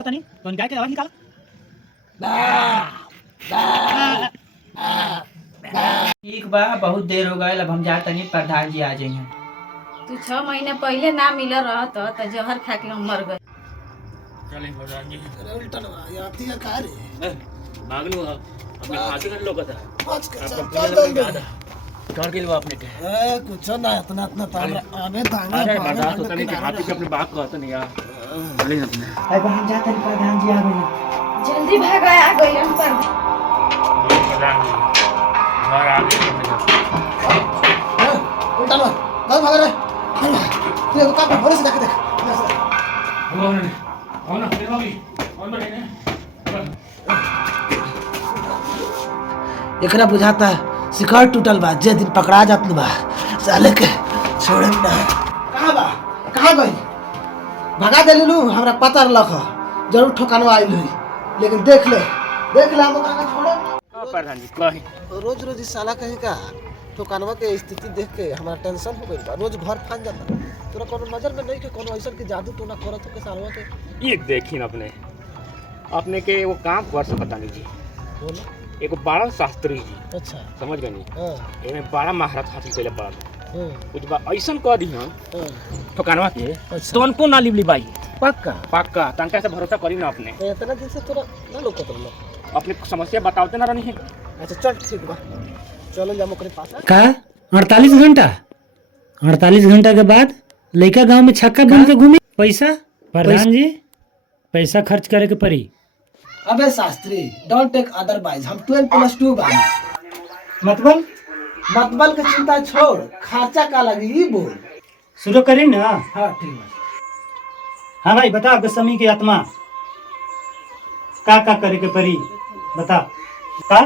पता नहीं कौन गाय की आवाज निकाला। ठीक बा, बहुत देर हो गए, अब हम जा तनी प्रधान जी आ जाइए। तू 6 महीने पहले ना मिल रहत त जहर खा के हम मर गए। चलें प्रधान जी। अरे उल्टा ना याती का का रे भागलू हम अपने फांसी कर लोग था पाँच के आपका चल पुण्य चल लगा था उतार के लो आपने के ए कुछ ना इतना इतना ताम आने तांगे अरे बर्दाश्त होता नहीं कि हाथी के अपने बाप कहते नहीं यार चलें अपने अब हम जा तनी प्रधान जी आ गए। जल्दी भाग आ गई हम पर। प्रधान जी घर आ गए उल्टा ना कल भाग रे तू को का भरोसे देख देख हो ना फिर होगी और बढ़े ना एकरा बुझाता शिकार टूटल बा जे दिन पकड़ा जात बा साले के छोड़े ना कहाँ गई भगा देली लू हमरा पता रख जरूर ठोकानवा आइल हुई लेकिन देख ले हम ओकरा के छोड़े ना। प्रधान जी कहीं रोज रोज इस साला कहीं का ठोकानवा के स्थिति देख के हमारा टेंशन हो गई बा रोज घर फान जाता तोरा कोनो नजर में नहीं के कोनो ऐसा के जादू टोना करत हो के सालवा के ये देखिन अपने के वो काम कर सकता नहीं जी बोलो एगो बड़ा शास्त्री जी अच्छा समझ गए नी हां एमे बड़ा महारत हासिल कैले पड़ा हां कुछ बा ऐसन कह दी हम हां ठोकानवा के अच्छा। तो उनको ना लिबली बाई पक्का पक्का तंका से भरोसा करी ना अपने तो इतना दिन से तोरा ना लोकत रहो अपने समस्या बताते ना रहनी है अच्छा चल ठीक बा चलो जा ओकरे पास का 48 घंटा के बाद लड़का गांव में छक्का बन के घूमी पैसा प्रधान जी पैसा खर्च करे के पड़ी। अबे शास्त्री डोंट टेक अदरवाइज हम 12+2 बा मतलब मतबल के चिंता छोड़ खर्चा का लगी ई बोल शुरू करी ना। हाँ ठीक है हाँ भाई बता गोस्वामी की आत्मा का करे के पड़ी बता। का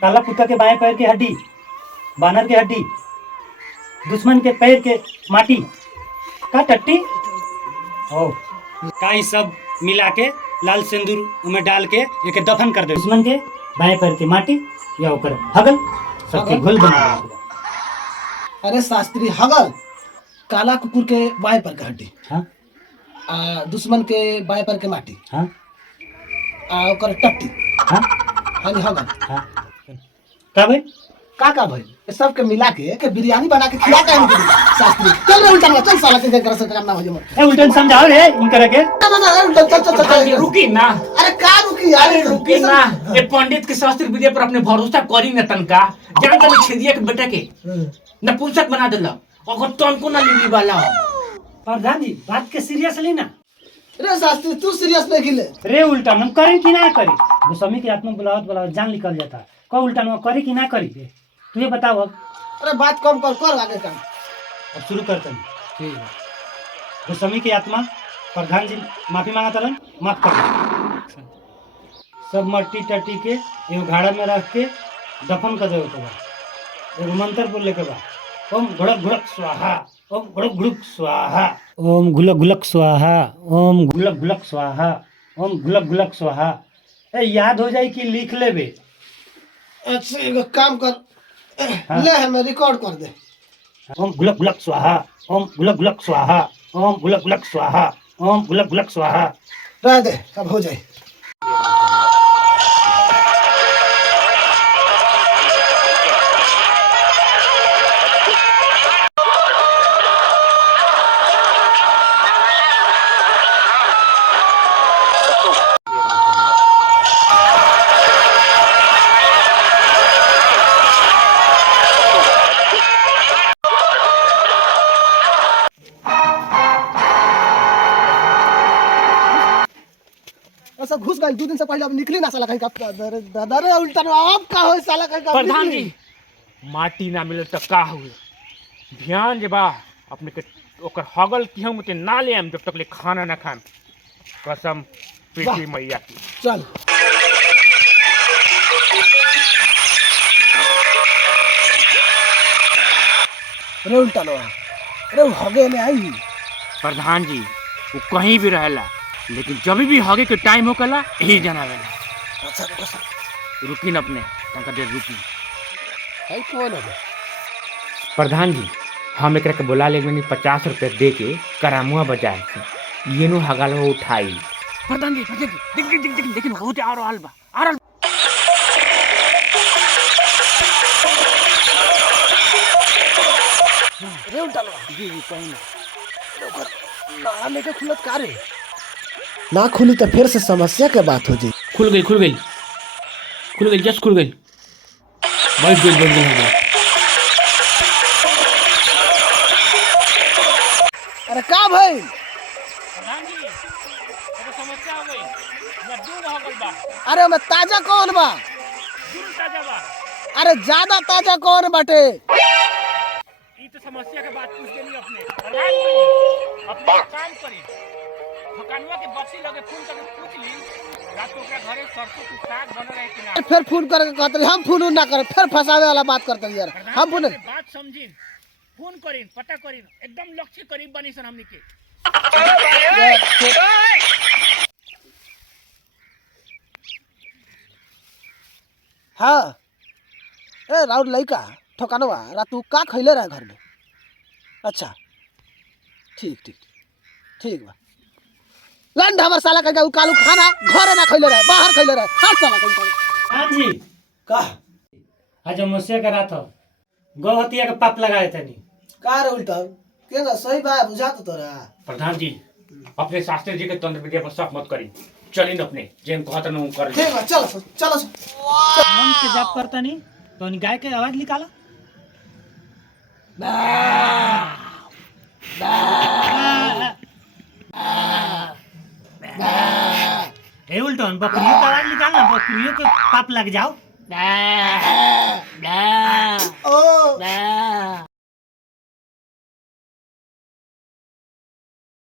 काला कुत्ता के बाएं पैर की हड्डी बानर की हड्डी दुश्मन के पैर के माटी का टट्टी ओ का ही सब मिला के लाल सिंदूर में डाल के एक दफन कर दे दुश्मन के बाएं पैर की माटी या ओकर हगल सबके घुल बना दे। अरे शास्त्री हगल काला कुकुर के बाएं पर के हड्डी हाँ दुश्मन के बाएं पर के माटी हाँ ओकर टट्टी हाँ यानी हगल हाँ का भाई का भाई ये सब के मिला के बिरयानी बना के खिला के शास्त्री चल रे उल्टा चल साला के घर से काम ना हो जाए ए उल्टन समझाओ रे इन करे के ना उल्टा चल रुकी ना अरे का रुकी यार अरे रुकी ना ये पंडित के शास्त्र विद्या पर अपने भरोसा करी न तनका जान तनी छेदिया के बेटा के नपुंसक बना देला और तनको ना लिली वाला प्रधान जी बात के सीरियस लेना रे शास्त्री तू सीरियस नहीं खिले रे उल्टा हम करें कि ना करें गोस्वामी की आत्मा बुलावत जान निकल जाता को उल्टा हम करे कि ना करी तू ये बताओ अब अरे बात कम कर आगे काम अब शुरू करते हैं। ठीक है गोस्वामी की आत्मा प्रधान जी माफी मांगा तलन माफ कर दो। सब मट्टी टट्टी के एगो घाड़ा में रख के दफन कर दे के बाद एगो मंत्र बोले के बाद ओम घुड़क घुड़क स्वाहा ओम घुड़क घुड़क स्वाहा ओम घुलक घुलक स्वाहा ओम घुलक घुलक स्वाहा ओम घुलक घुलक स्वाहा। ए याद हो जाए कि लिख लेबे। अच्छा एगो काम कर ले हमें रिकॉर्ड कर दे ओम घुलक घुलक स्वाहा ओम घुलक घुलक स्वाहा ओम घुलक घुलक स्वाहा ओम घुलक घुलक स्वाहा। रह दे अब हो जाए ऐसा घुस गई 2 दिन से पहले अब निकली ना साला कहीं का दादा रे उल्टा अब का हो साला कहीं का प्रधान जी माटी ना मिले तो का हुए ध्यान जे बा अपने के ओकर हगल की हम के ना ले हम जब तक ले खाना ना खाम कसम पृथ्वी मैया की चल रे उल्टा अरे हगे में आई प्रधान जी वो कहीं भी रहेला लेकिन जब भी हगे के टाइम होकला यही जनावेला। अच्छा रुकी न अपने तंका देर रुकी है कौन है प्रधान जी हम एक के बोला ले 50 रुपये दे के करामुआ बाजार से ये नो हगाल उठाई प्रधान जी देखिए बहुत आ रहल बा आ रहल रे उल्टा लो जी कहीं ना लेके खुलत का रे ना खुली तो फिर से समस्या के बात हो जाई। खुल गई जस्ट खुल गई बैठ गई अरे का भाई प्रधान जी एगो समस्या हो गई या दूध हो गइल बा अरे मैं ताजा कौन बा दूध ताजा बा अरे ज्यादा ताजा कौन बाटे ई तो समस्या के बात पूछ देनी अपने प्रधान जी अपने एक काम करी दुकानवा के बच्ची लगे फोन करके पूछ ली रात को ओकरा घरे सरसों के साग बन रहे कि ना फिर फोन करके कहते हम फोन ना करे फिर फंसावे वाला बात करते यार हम फोन बात समझिन फोन करिन पता करिन एकदम लक्ष्य करीब बनी सन हमनी के हाँ ए राउर लइका ठोकानवा रात तू का खइले रहे घर में अच्छा ठीक बा लंड हमर साला का उ कालू खाना घर ना खइले रहे बाहर खइले रहे हाथ साला कहीं हाँ जी का आज अमावस्या का रात हो गौहतिया के पाप लगाए तनी का रे उल्टा केगा सही बा बुझा तो तोरा प्रधान जी अपने शास्त्री जी के तंत्र विद्या पर शक मत करी चलिन अपने जेन कहत न कर ठीक बा चलो मन के जाप करता नहीं तो गाय के आवाज निकाला ए उल्टन बकरियों का आवाज निकालना बकरियों के पाप लग जाओ ओ